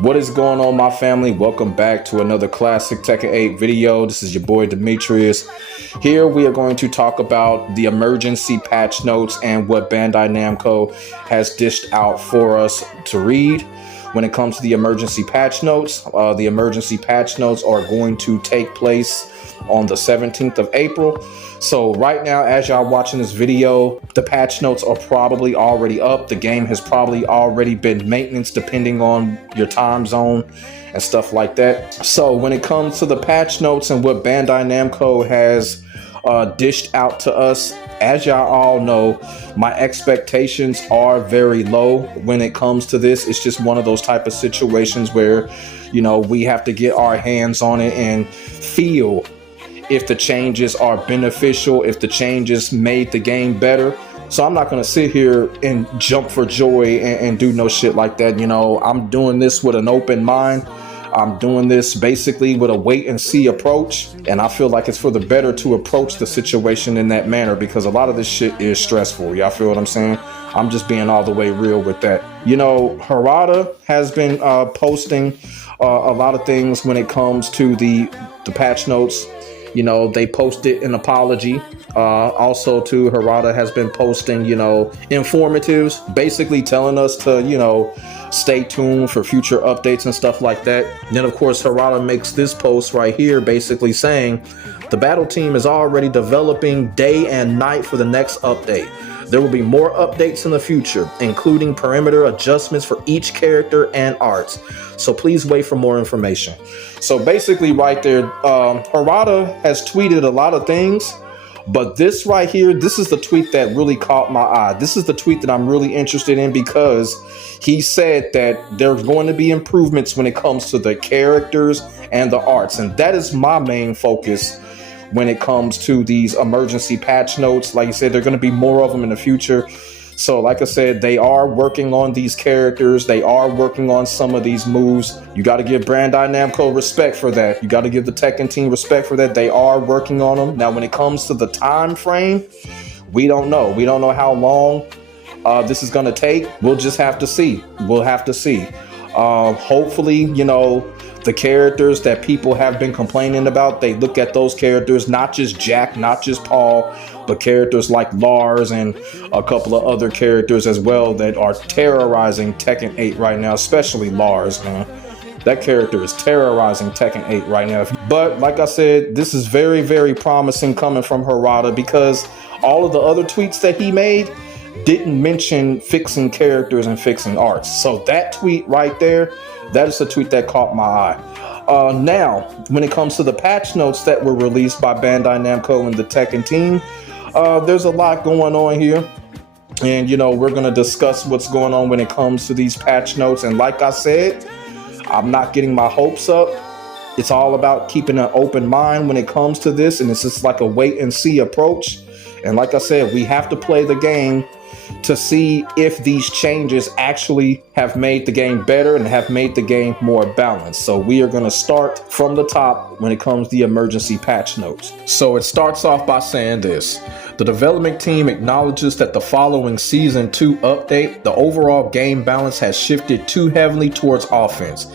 What is going on, my family? Welcome back to another classic Tekken 8 video. This is your boy Demetrius. Here we are going to talk about the emergency patch notes and what Bandai Namco has dished out for us to read. When it comes to the emergency patch notes are going to take place on the 17th of April. So right now, as y'all watching this video, the patch notes are probably already up. The game has probably already been maintenance depending on your time zone and stuff like that. So when it comes to the patch notes and what Bandai Namco has dished out to us, as y'all all know, my expectations are very low when it comes to this. It's just one of those type of situations where, you know, we have to get our hands on it and feel if the changes are beneficial, if the changes made the game better. So I'm not going to sit here and jump for joy and do no shit like that. You know, I'm doing this with an open mind. I'm doing this basically with a wait and see approach. And I feel like it's for the better to approach the situation in that manner, because a lot of this shit is stressful. Y'all feel what I'm saying? I'm just being all the way real with that. You know, Harada has been posting a lot of things when it comes to the patch notes. You know, they posted an apology. Also, too, Harada has been posting, you know, informatives, basically telling us to, you know, stay tuned for future updates and stuff like that. And then, of course, Harada makes this post right here, basically saying the battle team is already developing day and night for the next update. There will be more updates in the future, including perimeter adjustments for each character and arts. So please wait for more information. So basically right there, Harada has tweeted a lot of things, but this right here, this is the tweet that really caught my eye. This is the tweet that I'm really interested in, because he said that there's going to be improvements when it comes to the characters and the arts. And that is my main focus when it comes to these emergency patch notes. Like I said, there are going to be more of them in the future. So like I said, they are working on these characters. They are working on some of these moves. You got to give Bandai Namco respect for that. You got to give the Tekken team respect for that. They are working on them. Now, when it comes to the time frame, we don't know. We don't know how long this is going to take. We'll just have to see. We'll have to see. Hopefully, you know, the characters that people have been complaining about, they look at those characters, not just Jack, not just Paul, but characters like Lars and a couple of other characters as well that are terrorizing Tekken 8 right now, especially Lars, man. That character is terrorizing Tekken 8 right now. But like I said, this is very, very promising coming from Harada, because all of the other tweets that he made didn't mention fixing characters and fixing arts. So that tweet right there, that is the tweet that caught my eye. Now, when it comes to the patch notes that were released by Bandai Namco and the Tekken team, there's a lot going on here. And, you know, we're going to discuss what's going on when it comes to these patch notes. And like I said, I'm not getting my hopes up. It's all about keeping an open mind when it comes to this. And it's just like a wait and see approach. And like I said, we have to play the game to see if these changes actually have made the game better and have made the game more balanced. So we are going to start from the top when it comes to the emergency patch notes. So it starts off by saying this: the development team acknowledges that the following Season 2 update, the overall game balance has shifted too heavily towards offense.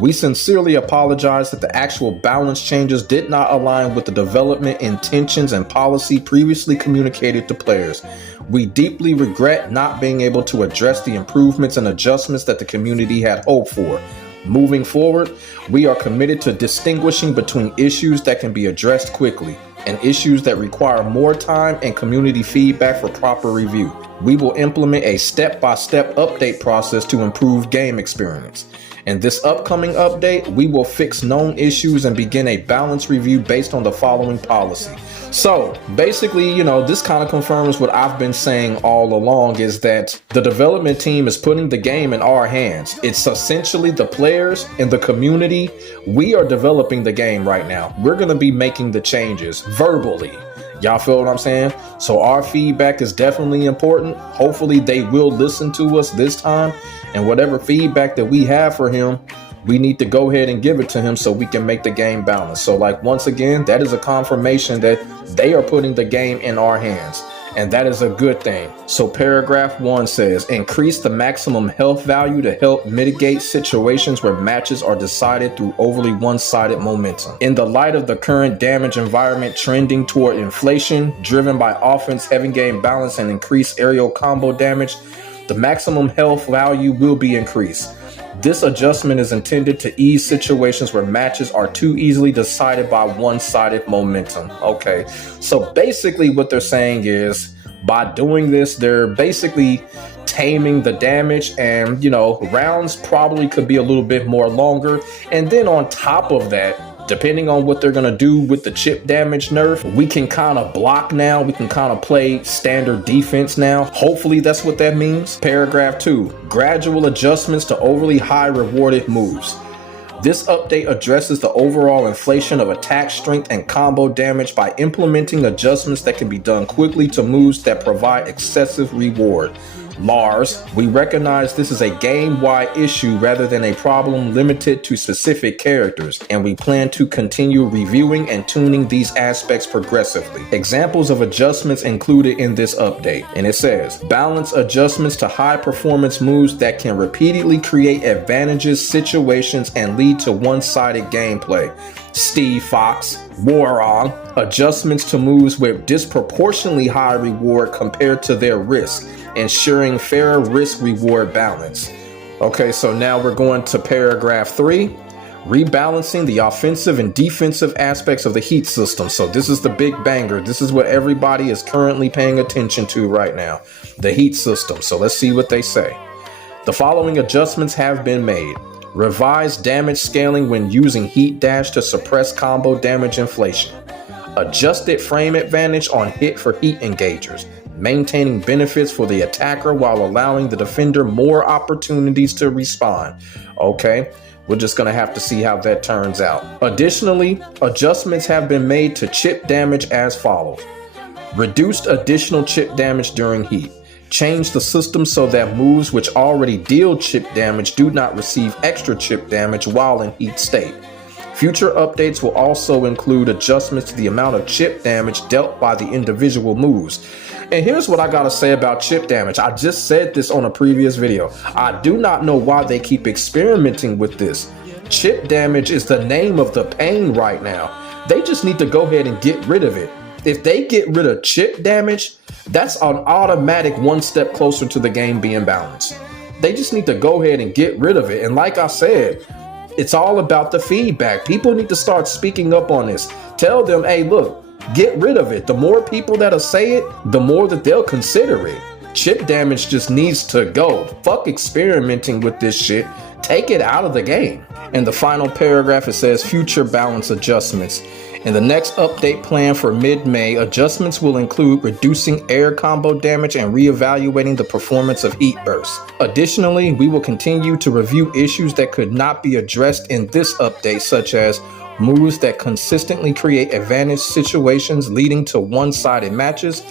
We sincerely apologize that the actual balance changes did not align with the development intentions and policy previously communicated to players. We deeply regret not being able to address the improvements and adjustments that the community had hoped for. Moving forward, we are committed to distinguishing between issues that can be addressed quickly and issues that require more time and community feedback for proper review. We will implement a step-by-step update process to improve game experience. In this upcoming update, we will fix known issues and begin a balanced review based on the following policy. So basically, you know, this kind of confirms what I've been saying all along, is that the development team is putting the game in our hands. It's essentially the players and the community. We are developing the game right now. We're going to be making the changes verbally. Y'all feel what I'm saying? So our feedback is definitely important. Hopefully they will listen to us this time, and whatever feedback that we have for him, we need to go ahead and give it to him so we can make the game balanced. So like, once again, that is a confirmation that they are putting the game in our hands. and that is a good thing. So paragraph 1 says, increase the maximum health value to help mitigate situations where matches are decided through overly one-sided momentum. In the light of the current damage environment trending toward inflation, driven by offense, heavy game balance, and increased aerial combo damage, the maximum health value will be increased. This adjustment is intended to ease situations where matches are too easily decided by one-sided momentum. Okay, so basically what they're saying is, by doing this, they're basically taming the damage, and rounds probably could be a little bit more longer. And then on top of that, depending on what they're going to do with the chip damage nerf, we can kind of block now. We can kind of play standard defense now. Hopefully that's what that means. Paragraph 2, gradual adjustments to overly high rewarded moves. This update addresses the overall inflation of attack strength and combo damage by implementing adjustments that can be done quickly to moves that provide excessive reward. Lars, we recognize this is a game-wide issue rather than a problem limited to specific characters, and we plan to continue reviewing and tuning these aspects progressively. Examples of adjustments included in this update, and it says, balance adjustments to high-performance moves that can repeatedly create advantages, situations, and lead to one-sided gameplay. Steve Fox, Warong, adjustments to moves with disproportionately high reward compared to their risk, ensuring fair risk-reward balance. Okay, so now we're going to paragraph 3, rebalancing the offensive and defensive aspects of the heat system. So this is the big banger. This is what everybody is currently paying attention to right now, the heat system. So let's see what they say. The following adjustments have been made. Revised damage scaling when using heat dash to suppress combo damage inflation. Adjusted frame advantage on hit for heat engagers, maintaining benefits for the attacker while allowing the defender more opportunities to respond. Okay, we're just going to have to see how that turns out. Additionally, adjustments have been made to chip damage as follows. Reduced additional chip damage during heat. Change the system so that moves which already deal chip damage do not receive extra chip damage while in heat state. Future updates will also include adjustments to the amount of chip damage dealt by the individual moves. And here's what I gotta say about chip damage. I just said this on a previous video. I do not know why they keep experimenting with this. Chip damage is the name of the pain right now. They just need to go ahead and get rid of it. If they get rid of chip damage, that's an automatic one step closer to the game being balanced. They just need to go ahead and get rid of it. And like I said, it's all about the feedback. People need to start speaking up on this. Tell them, hey, look, get rid of it. The more people that'll say it, the more that they'll consider it. Chip damage just needs to go. Fuck experimenting with this shit. Take it out of the game. In the final paragraph, it says future balance adjustments. In the next update plan for mid-May, adjustments will include reducing air combo damage and reevaluating the performance of heat bursts. Additionally, we will continue to review issues that could not be addressed in this update, such as moves that consistently create advantage situations leading to one-sided matches,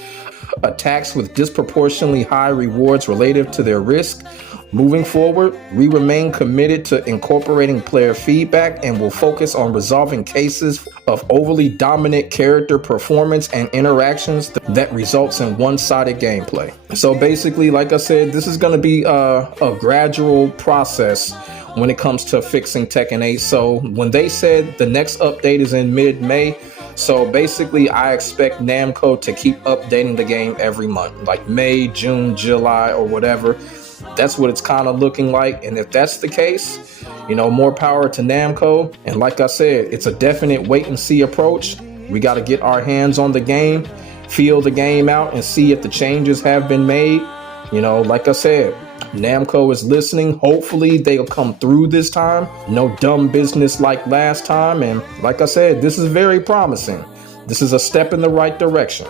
attacks with disproportionately high rewards relative to their risk. Moving forward, we remain committed to incorporating player feedback and will focus on resolving cases of overly dominant character performance and interactions that results in one-sided gameplay. So basically, like I said, this is going to be a gradual process when it comes to fixing Tekken 8. So when they said the next update is in mid-May, so basically I expect Namco to keep updating the game every month, like May, June, July, or whatever. That's what it's kind of looking like. And if that's the case, more power to Namco. And like I said, it's a definite wait and see approach. We got to get our hands on the game, feel the game out, and see if the changes have been made. Like I said, Namco is listening. Hopefully they'll come through this time. No dumb business like last time. And like I said, this is very promising. This is a step in the right direction.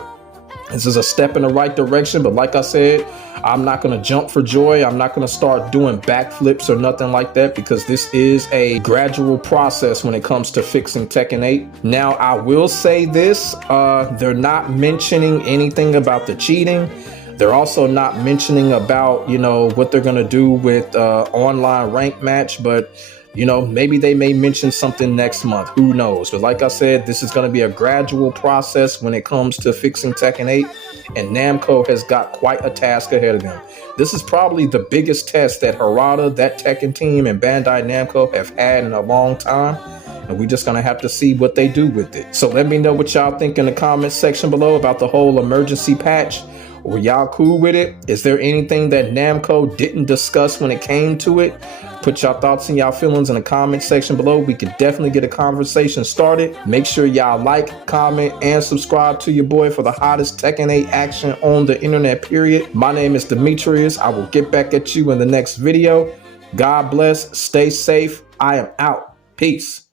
But like I said, I'm not going to jump for joy. I'm not going to start doing backflips or nothing like that, because this is a gradual process when it comes to fixing Tekken 8. Now, I will say this. They're not mentioning anything about the cheating. They're also not mentioning about, what they're going to do with online rank match. But maybe they may mention something next month. Who knows? But like I said, this is going to be a gradual process when it comes to fixing Tekken 8. and Namco has got quite a task ahead of them. This is probably the biggest test that Harada, that Tekken team, and Bandai Namco have had in a long time, and we're just gonna have to see what they do with it. So let me know what y'all think in the comments section below about the whole emergency patch. Were y'all cool with it? Is there anything that Namco didn't discuss when it came to it? Put y'all thoughts and y'all feelings in the comment section below. We could definitely get a conversation started. Make sure y'all like, comment, and subscribe to your boy for the hottest Tekken 8 action on the internet, period. My name is Demetrius. I will get back at you in the next video. God bless. Stay safe. I am out. Peace.